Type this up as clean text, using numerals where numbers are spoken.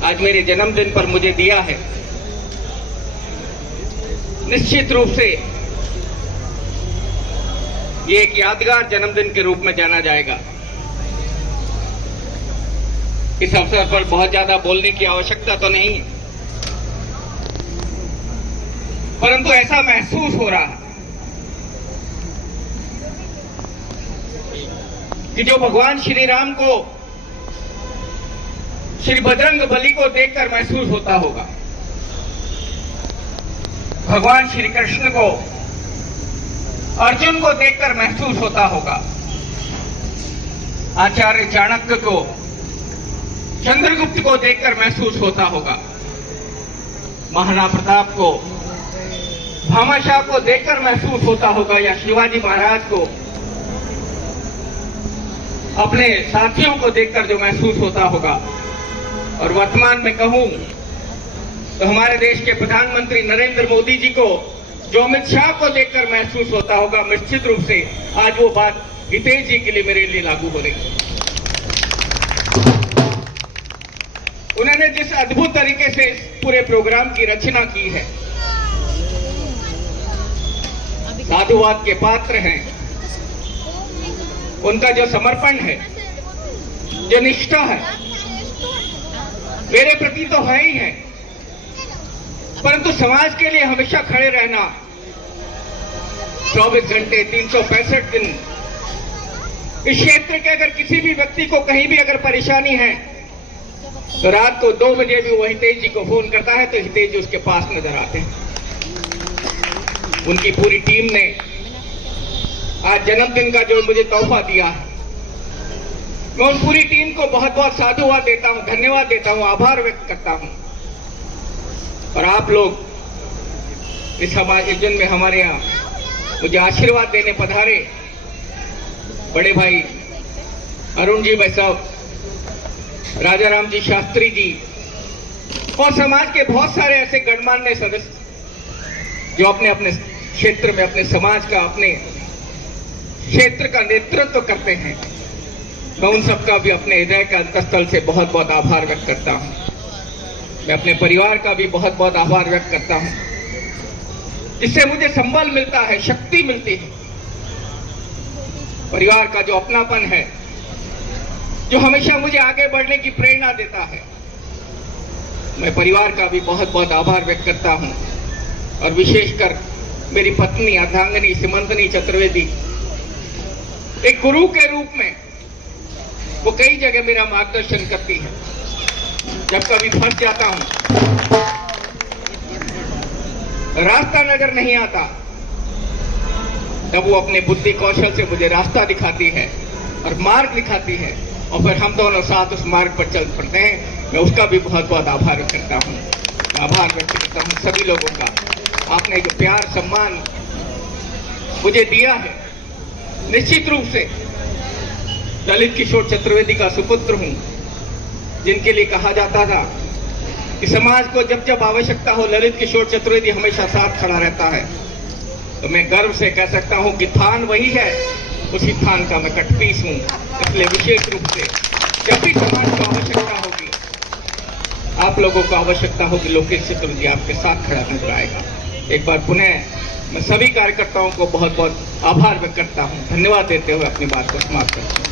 आज मेरे जन्मदिन पर मुझे दिया है, निश्चित रूप से ये एक यादगार जन्मदिन के रूप में जाना जाएगा। इस अवसर पर बहुत ज्यादा बोलने की आवश्यकता तो नहीं, परंतु ऐसा महसूस हो रहा है कि जो भगवान श्री राम को, श्री बजरंग बली को देखकर महसूस होता होगा, भगवान श्री कृष्ण को, अर्जुन को देखकर महसूस होता होगा, आचार्य चाणक्य को, चंद्रगुप्त को देखकर महसूस होता होगा, महाराणा प्रताप को, भामाशाह को देखकर महसूस होता होगा, या शिवाजी महाराज को, अपने साथियों को देखकर जो महसूस होता होगा। और वर्तमान में कहूं तो हमारे देश के प्रधानमंत्री नरेंद्र मोदी जी को, जो अमित शाह को देखकर महसूस होता होगा, निश्चित रूप से आज वो बात हितेश जी के लिए मेरे लिए लागू हो रही है। उन्होंने जिस अद्भुत तरीके से पूरे प्रोग्राम की रचना की है, साधुवाद के पात्र हैं, उनका जो समर्पण है, जो निष्ठा है, मेरे प्रति तो है ही है, परंतु समाज के लिए हमेशा खड़े रहना, 24 घंटे 365 दिन। इस क्षेत्र के अगर किसी भी व्यक्ति को कहीं भी अगर परेशानी है तो रात को 2 बजे भी वो हितेश जी को फोन करता है तो हितेश जी उसके पास नजर आते हैं। उनकी पूरी टीम ने आज जन्मदिन का जो मुझे तोहफा दिया है, मैं उन पूरी टीम को बहुत बहुत साधुवाद देता हूं, धन्यवाद देता हूं, आभार व्यक्त करता हूं। और आप लोग इस आयोजन में हमारे यहां मुझे आशीर्वाद देने पधारे बड़े भाई अरुण जी भाई साहब, राजा राम जी शास्त्री जी और समाज के बहुत सारे ऐसे गणमान्य सदस्य जो अपने अपने क्षेत्र में, अपने समाज का, अपने क्षेत्र का नेतृत्व करते हैं, मैं उन सबका भी अपने हृदय का अंतस्थल से बहुत बहुत आभार व्यक्त करता हूं। मैं अपने परिवार का भी बहुत बहुत आभार व्यक्त करता हूं, जिससे मुझे संबल मिलता है, शक्ति मिलती है। परिवार का जो अपनापन है, जो हमेशा मुझे आगे बढ़ने की प्रेरणा देता है, मैं परिवार का भी बहुत बहुत आभार व्यक्त करता हूं। और विशेषकर मेरी पत्नी अर्धांगिनी सिमंतनी चतुर्वेदी, एक गुरु के रूप में वो कई जगह मेरा मार्गदर्शन करती है। जब कभी फंस जाता हूं, रास्ता नजर नहीं आता, तब वो अपने बुद्धि कौशल से मुझे रास्ता दिखाती है और मार्ग दिखाती है, और फिर हम दोनों साथ उस मार्ग पर चल पड़ते हैं। मैं उसका भी बहुत बहुत आभार व्यक्त करता हूं। आभार व्यक्त करता हूं सभी लोगों का। आपने जो प्यार सम्मान मुझे दिया है, निश्चित रूप से ललित किशोर चतुर्वेदी का सुपुत्र हूं, जिनके लिए कहा जाता था कि समाज को जब जब आवश्यकता हो ललित किशोर चतुर्वेदी हमेशा साथ खड़ा रहता है। तो मैं गर्व से कह सकता हूं कि थान वही है, उसी थान का मैं कटपीस हूं। इसलिए विशेष रूप से जब भी समाज को आवश्यकता होगी, आप लोगों को आवश्यकता होगी, लोकेश चतुर्वेदी आपके साथ खड़ा नजर आएगा। एक बार पुनः मैं सभी कार्यकर्ताओं को बहुत बहुत आभार व्यक्त करता हूं, धन्यवाद देते हुए अपनी बात को समाप्त करता हूं।